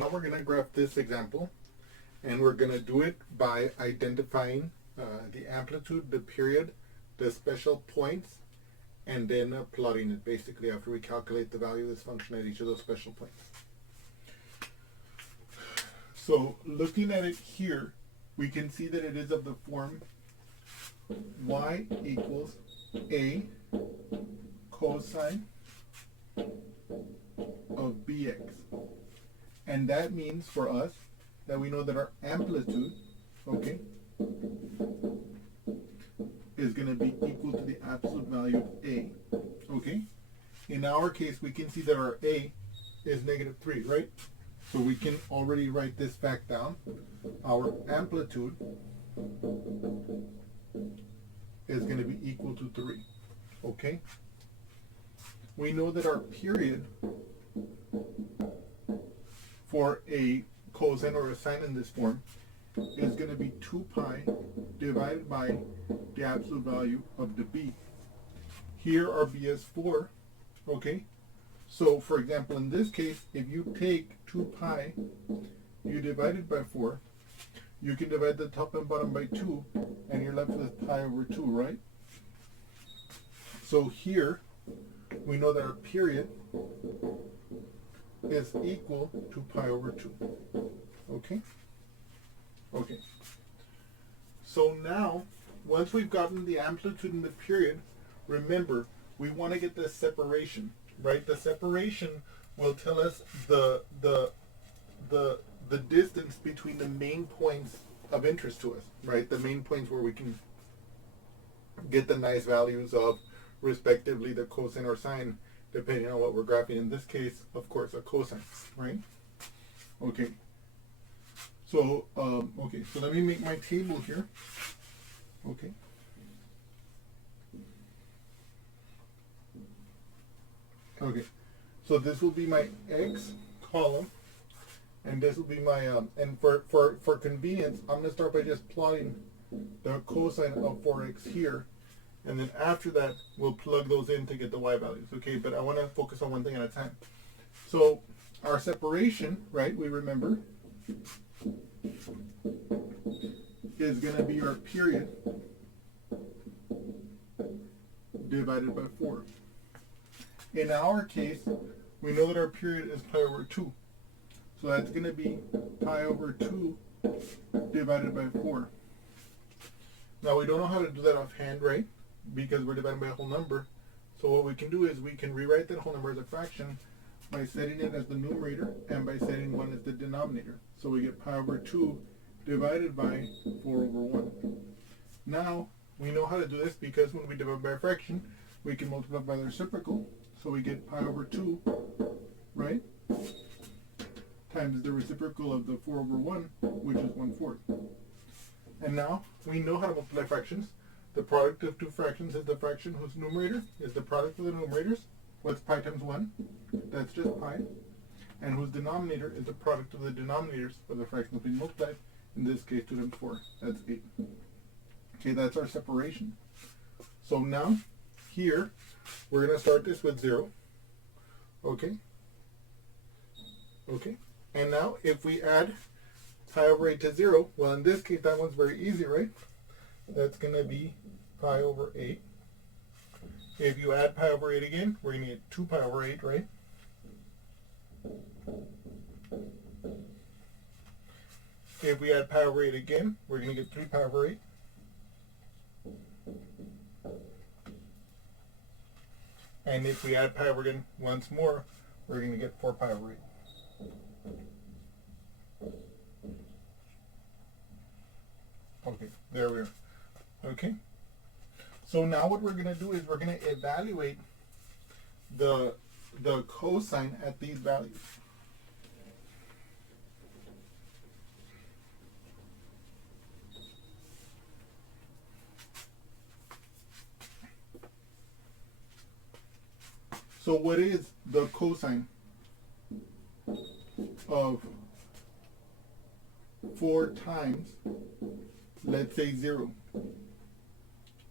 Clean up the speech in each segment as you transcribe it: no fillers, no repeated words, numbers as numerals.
Now we're going to graph this example, and we're going to do it by identifying the amplitude, the period, the special points, and then plotting it basically after we calculate the value of this function at each of those special points. So looking at it here, we can see that it is of the form y equals a cosine of bx. And that means for us that we know that our amplitude, okay, is going to be equal to the absolute value of a, okay? In our case, we can see that our a is -3, right? So we can already write this fact down. Our amplitude is going to be equal to 3, okay? We know that our period for a cosine or a sine in this form is going to be 2 pi divided by the absolute value of the b. Here our b is 4, okay? So for example, in this case, if you take 2 pi, you divide it by 4, you can divide the top and bottom by 2, and you're left with pi over 2, right? So here, we know that our period is equal to pi over 2. Okay? Okay. So now, once we've gotten the amplitude and the period, remember, we want to get the separation, right? The separation will tell us the distance between the main points of interest to us, right? The main points where we can get the nice values of, respectively, the cosine or sine, depending on what we're graphing. In this case, of course, a cosine, right? Okay. So, okay, so let me make my table here. Okay. Okay, so this will be my x column, and this will be my, and for convenience, I'm going to start by just plotting the cosine of 4x here, and then after that, we'll plug those in to get the y values, okay? But I want to focus on one thing at a time. So our separation, right, we remember, is going to be our period divided by 4. In our case, we know that our period is pi over 2. So that's going to be pi over 2 divided by 4. Now we don't know how to do that offhand, right? Because we're dividing by a whole number. So what we can do is we can rewrite that whole number as a fraction by setting it as the numerator and by setting 1 as the denominator. So we get pi over 2 divided by 4 over 1. Now we know how to do this because when we divide by a fraction, we can multiply by the reciprocal. So we get pi over 2, right, times the reciprocal of the 4 over 1, which is 1/4. And now we know how to multiply fractions. The product of two fractions is the fraction whose numerator is the product of the numerators. What's pi times 1? That's just pi. And whose denominator is the product of the denominators of the fractions being multiplied. In this case, 2 times 4. That's 8. Okay, that's our separation. So now, here, we're going to start this with 0. Okay? Okay? And now, if we add pi over 8 to 0, well, in this case, that one's very easy, right? That's going to be pi over 8. If you add pi over 8 again, we're going to get 2 pi over 8, right? If we add pi over 8 again, we're going to get 3 pi over 8. And if we add pi over 8 once more, we're going to get 4 pi over 8. Okay, there we are. Okay? So now what we're going to do is we're going to evaluate the cosine at these values. So what is the cosine of 4 times, let's say, 0?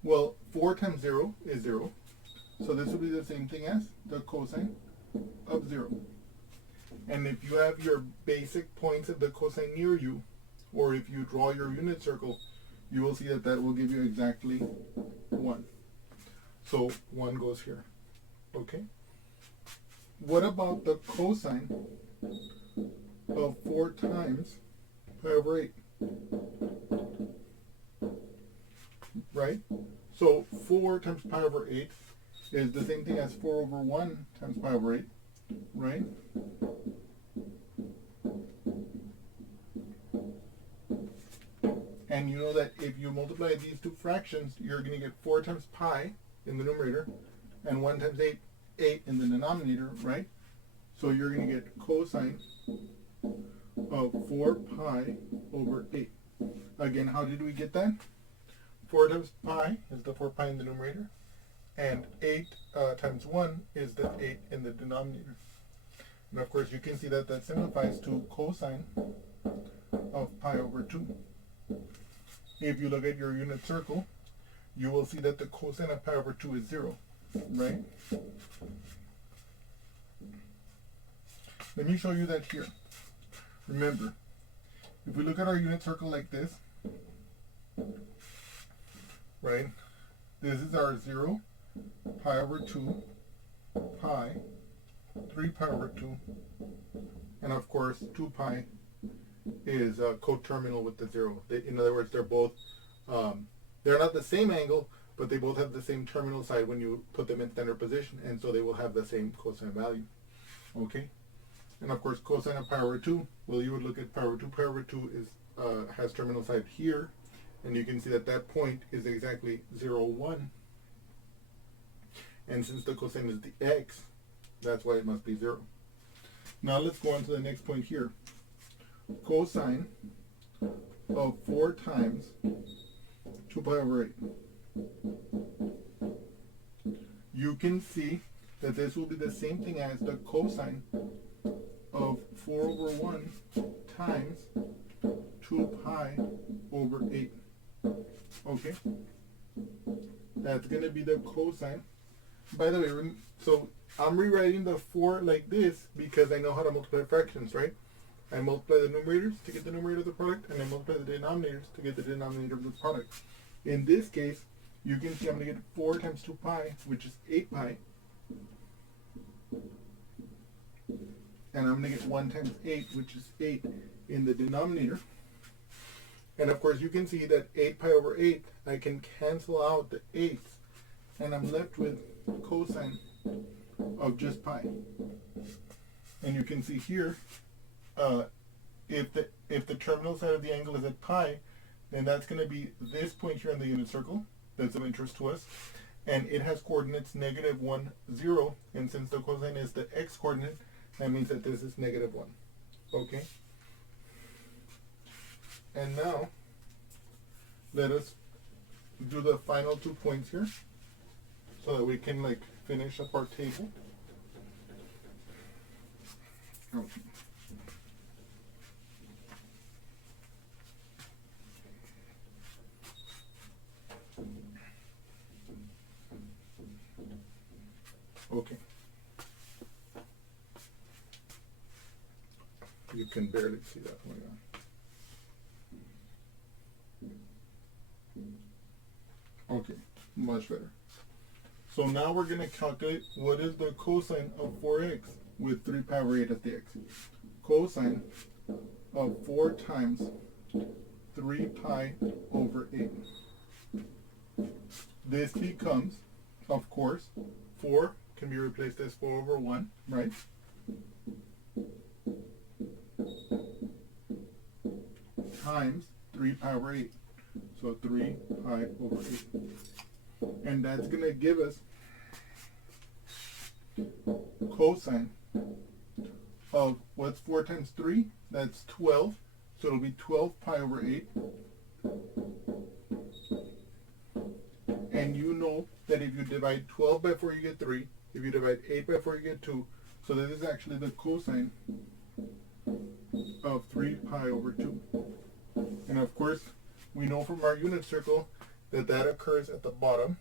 Well, 4 times 0 is 0. So this will be the same thing as the cosine of 0. And if you have your basic points of the cosine near you, or if you draw your unit circle, you will see that that will give you exactly 1. So 1 goes here. Okay? What about the cosine of 4 times pi over 8? Right? So 4 times pi over 8 is the same thing as 4 over 1 times pi over 8, right? And you know that if you multiply these two fractions, you're going to get 4 times pi in the numerator and 1 times 8 in the denominator, right? So you're going to get cosine of 4 pi over 8. Again, how did we get that? 4 times pi is the 4 pi in the numerator, and 8 times 1 is the 8 in the denominator. And of course, you can see that that simplifies to cosine of pi over 2. If you look at your unit circle, you will see that the cosine of pi over 2 is 0, right? Let me show you that here. Remember, if we look at our unit circle like this, right? This is our 0, pi over 2, pi, 3 pi over 2, and of course 2 pi is coterminal with the 0. In other words, they're both, they're not the same angle, but they both have the same terminal side when you put them in standard position, and so they will have the same cosine value. Okay? And of course, cosine of pi over 2, well, you would look at pi over 2. Pi over 2 is, has terminal side here, and you can see that that point is exactly 0, 1. And since the cosine is the x, that's why it must be 0. Now let's go on to the next point here. Cosine of 4 times 2 pi over 8. You can see that this will be the same thing as the cosine of 4 over 1 times 2 pi over 8. Okay? That's going to be the cosine. By the way, so I'm rewriting the 4 like this because I know how to multiply fractions, right? I multiply the numerators to get the numerator of the product, and I multiply the denominators to get the denominator of the product. In this case, you can see I'm going to get 4 times 2 pi, which is 8 pi. And I'm going to get 1 times 8, which is 8 in the denominator. And of course, you can see that 8 pi over 8, I can cancel out the 8s, and I'm left with cosine of just pi. And you can see here, if the terminal side of the angle is at pi, then that's going to be this point here in the unit circle that's of interest to us. And it has coordinates negative 1, 0. And since the cosine is the x coordinate, that means that this is negative 1. Okay? And now, let us do the final 2 points here so that we can like finish up our table. Okay. Okay. You can barely see that going on. Okay, much better. So now we're going to calculate what is the cosine of 4x with 3 pi over 8 as the x. Cosine of 4 times 3 pi over 8. This becomes, of course, 4 can be replaced as 4 over 1, right? Times 3 pi over 8. So 3 pi over 8. And that's going to give us cosine of, what's 4 times 3? That's 12. So it'll be 12 pi over 8. And you know that if you divide 12 by 4, you get 3. If you divide 8 by 4, you get 2. So this is actually the cosine of 3 pi over 2. And of course, we know from our unit circle that that occurs at the bottom,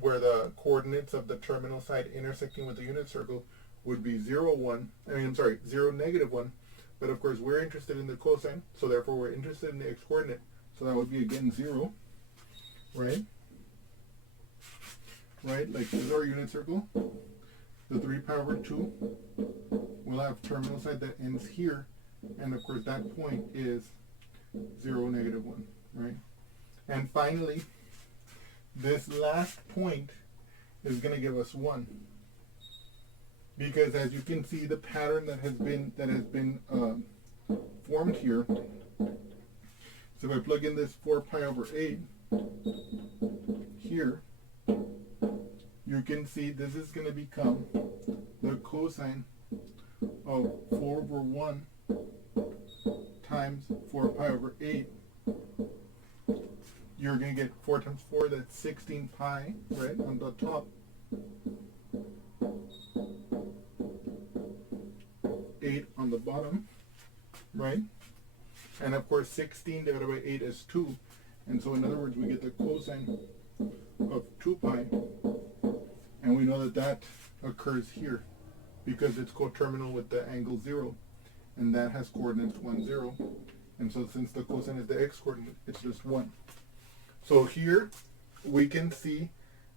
where the coordinates of the terminal side intersecting with the unit circle would be 0, 1. I mean, I'm sorry, 0, negative 1. But of course, we're interested in the cosine, so therefore we're interested in the x-coordinate. So that would be, again, 0, right? Right, like this is our unit circle. The 3 pi over 2 will have terminal side that ends here. And of course, that point is 0, negative 1, right? And finally, this last point is going to give us 1. Because as you can see, the pattern that has been formed here. So if I plug in this 4 pi over 8 here, you can see this is going to become the cosine of 4 over 1 times 4 pi over 8. You're going to get 4 times 4, that's 16 pi, right, on the top. 8 on the bottom, right? And of course, 16 divided by 8 is 2. And so in other words, we get the cosine of 2 pi. And we know that that occurs here because it's coterminal with the angle 0. And that has coordinates 1, 0. And so since the cosine is the x-coordinate, it's just 1. So here we can see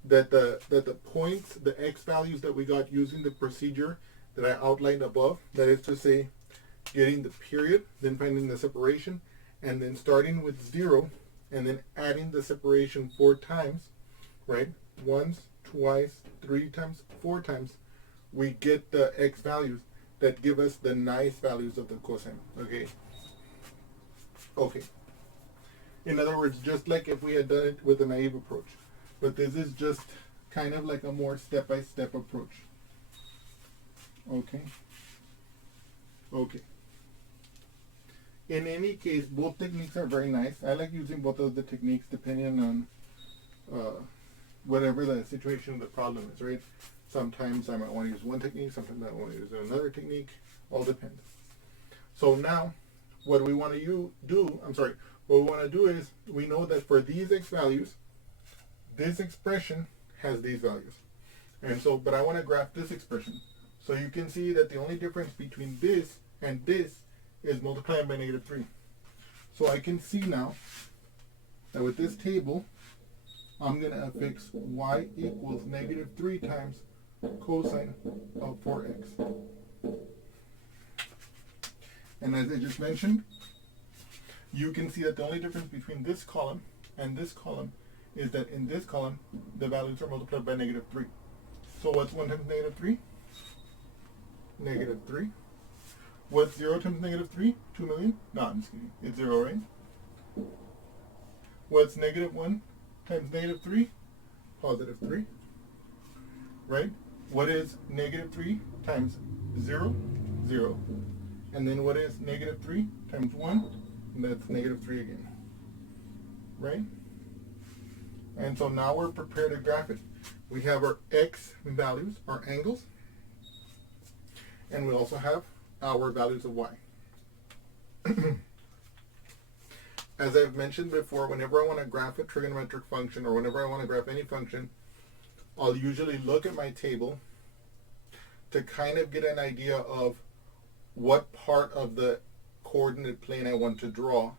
that the points, the x values that we got using the procedure that I outlined above, that is to say, getting the period, then finding the separation, and then starting with 0, and then adding the separation 4 times, right? Once, twice, 3 times, 4 times, we get the x values that give us the nice values of the cosine, okay? Okay. In other words, just like if we had done it with a naive approach. But this is just kind of like a more step-by-step approach. Okay. Okay. In any case, both techniques are very nice. I like using both of the techniques depending on whatever the situation of the problem is, right? Sometimes I might want to use one technique, sometimes I want to use another technique. All depends. So now, what we want to what we want to do is, we know that for these x values, this expression has these values. And so, but I want to graph this expression. So you can see that the only difference between this and this is multiplied by negative 3. So I can see now that with this table, I'm going to affix y equals negative 3 times cosine of 4x. And as I just mentioned, you can see that the only difference between this column and this column is that in this column, the values are multiplied by negative 3. So what's 1 times negative 3? Negative 3. What's 0 times negative 3? 2 million? No, I'm just kidding. It's 0, right? What's negative 1 times negative 3? Positive 3. Right? What is negative 3 times 0? 0. And then what is negative 3 times 1? And that's negative 3 again. Right? And so now we're prepared to graph it. We have our x values, our angles, and we also have our values of y. As I've mentioned before, whenever I want to graph a trigonometric function, or whenever I want to graph any function, I'll usually look at my table to kind of get an idea of what part of the coordinate plane I want to draw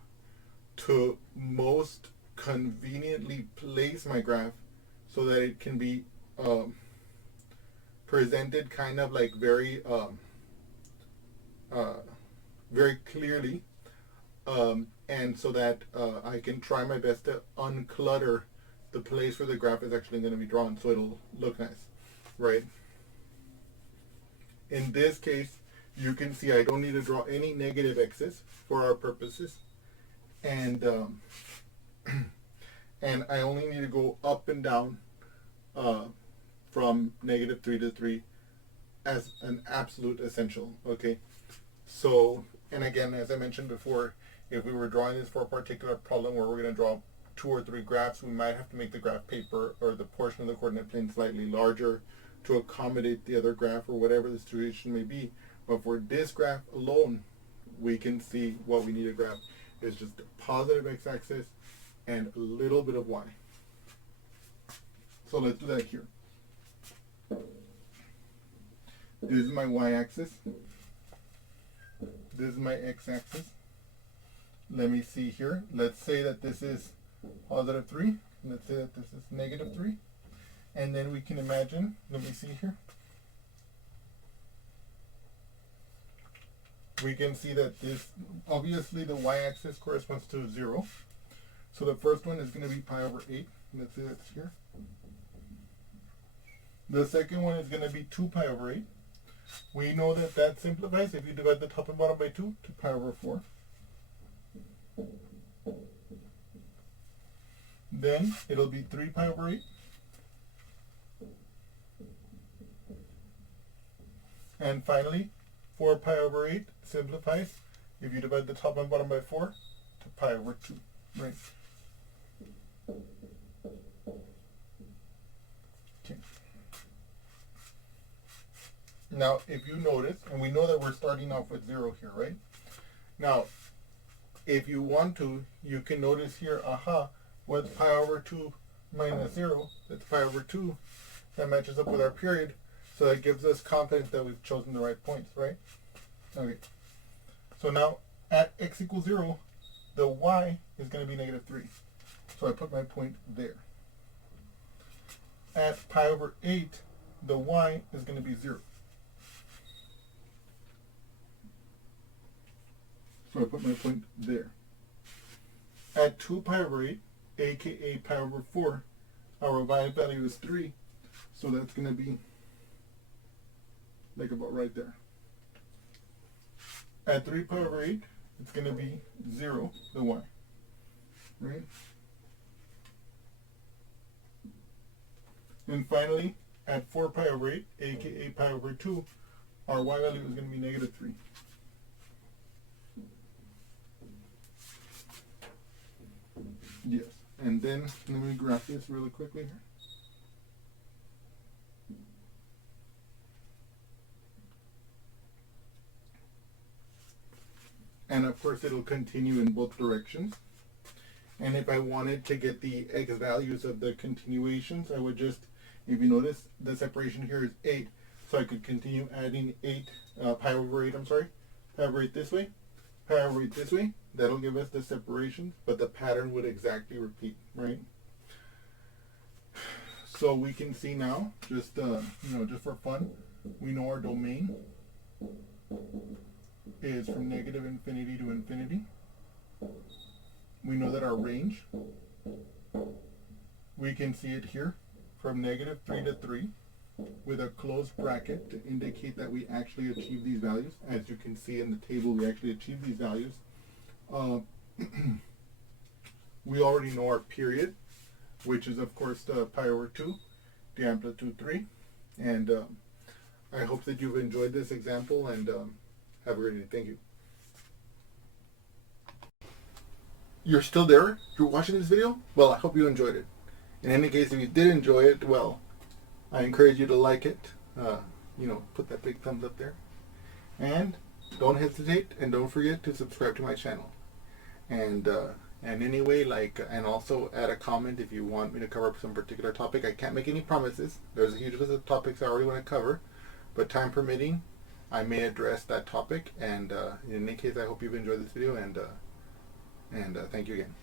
to most conveniently place my graph so that it can be presented kind of like very very clearly, and so that I can try my best to unclutter the place where the graph is actually going to be drawn so it'll look nice, right? In this case, you can see I don't need to draw any negative x's for our purposes, and and I only need to go up and down from negative 3 to 3 as an absolute essential, okay? So, and again, as I mentioned before, if we were drawing this for a particular problem where we're going to draw 2 or 3 graphs, we might have to make the graph paper or the portion of the coordinate plane slightly larger to accommodate the other graph or whatever the situation may be. But for this graph alone, we can see what we need to graph is just the positive x-axis and a little bit of y. So let's do that here. This is my y-axis. This is my x-axis. Let me see here. Let's say that this is positive 3. Let's say that this is negative 3. And then we can imagine, let me see here. We can see that this, obviously the y-axis corresponds to 0. So the first one is going to be pi over 8. Let's say that's here. The second one is going to be 2 pi over 8. We know that that simplifies if you divide the top and bottom by 2 to pi over 4. Then it'll be 3 pi over 8. And finally, 4 pi over 8 simplifies if you divide the top and bottom by 4 to pi over 2. Right? Okay. Now, if you notice, and we know that we're starting off with 0 here, right? Now, if you want to, you can notice here, what's pi over 2 minus 0? That's pi over 2. That matches up with our period. So that gives us confidence that we've chosen the right points, right? Okay. So now, at x equals 0, the y is going to be negative 3. So I put my point there. At pi over 8, the y is going to be 0. So I put my point there. At 2 pi over 8, aka pi over 4, our y value is 3. So that's going to be like about right there. At 3 pi over 8, it's going to be 0, the y. Right? And finally, at 4 pi over 8, aka pi over 2, our y value is going to be negative 3. Yes. And then, let me graph this really quickly here. And of course it'll continue in both directions. And if I wanted to get the x values of the continuations, I would just, if you notice, the separation here is 8. So I could continue adding 8, pi over 8, pi over 8 this way, pi over 8 this way. That'll give us the separations, but the pattern would exactly repeat, right? So we can see now, just just for fun, we know our domain is from negative infinity to infinity. We know that our range, we can see it here, from negative 3 to 3, with a closed bracket to indicate that we actually achieve these values. As you can see in the table, we actually achieve these values. We already know our period, which is of course pi over 2, the amplitude 3. And I hope that you've enjoyed this example, and have a great day. Thank you. You're still there? You're watching this video? Well, I hope you enjoyed it. In any case, if you did enjoy it, well, I encourage you to like it. Put that big thumbs up there. And don't hesitate, and don't forget to subscribe to my channel. And anyway, and also add a comment if you want me to cover up some particular topic. I can't make any promises. There's a huge list of topics I already want to cover, but time permitting, I may address that topic. And in any case, I hope you've enjoyed this video, and thank you again.